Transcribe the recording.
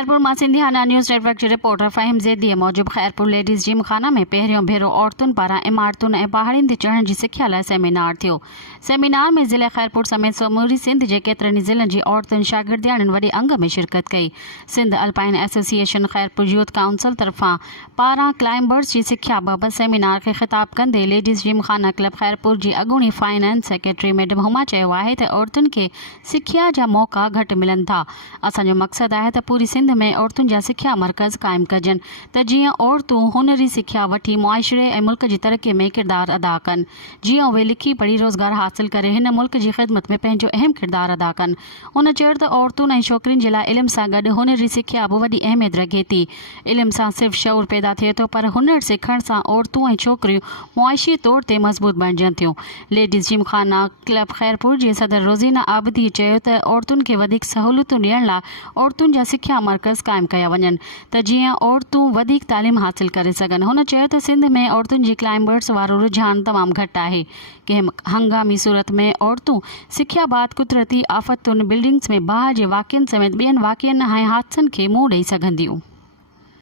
खैरपुर मां सिंधियाना news network जे रिपोर्टर फ़हीम ज़ैदी मूजिब Khairpur ladies gym खाना में पहिरियों भेरो औरतुनि पारां इमारतुनि ऐं पहाड़ियुनि ते चढ़ण जी सिख्या लाइ सेमिनार थियो। सेमिनार में ज़िले खैरपुर समेत समूरी सिंध जे केतिरनि ज़िलनि जी औरतुनि शागिर्दियाणियुनि वॾे अंग में शिरकत कई। Sindh Alpine Association Khairpur Youth Council तरफ़ां पारां क्लाइंबर्स जी सिख्या बाबति सेमिनार खे ख़िताब कंदे लेडीज़ जिम खाना क्लब खैरपुर जी अॻूणी फाइनेंस सेक्रेटरी मैडम हुमा चयो आहे त औरतुनि खे सिख्या जा मौक़ा घटि मिलनि था। असांजो मक़सदु आहे त पूरी सिंध में औरतुनि जा सिख्या मर्कज़ क़ाइमु कजनि त जीअं औरतूं हुनरी सिख्या वठी मुआशरे ऐं मुल्क जी तरक़ीअ में किरदारु अदा कनि, जीअं उहे लिखी पढ़ी रोज़गार हासिल करे हिन मुल्क जी ख़िदमत में पंहिंजो अहम किरदारु अदा कनि। हुन चयो त औरतुनि ऐं छोकिरियुनि जे लाइ इल्म सां गॾु हुनरी सिख्या बि वॾी अहमियत रखे थी। इल्म सां सिर्फ़ शऊर पैदा थिए थो, पर हुनर सिखण सां औरतूं ऐं छोकिरियूं मुआशी तौर ते मज़बूत बणिजनि थियूं। लेडीज़ जिम खाना क्लब खैरपुर जे सदर रोज़ीना आबिदी चयो त औरतुनि खे वधीक सहूलियतूं ॾियण लाइ औरतुनि जा सिख्या मर्कज़ क़ाइमु कया वञनि त जीअं औरतूं वधीक तालीम हासिल करे सघनि। हुन चयो त सिंध में औरतुनि जी क्लाइंबर्स वारो रुझान तमामु घटि आहे। कंहिं हंगामी सूरत में औरतूं सिख्या बाद कुदरती आफ़तुनि, बिल्डिंग्स में बाहि जे वाक़िअनि समेत ॿियनि वाक़िअनि ऐं हादसनि खे मुंहुं ॾेई सघंदियूं।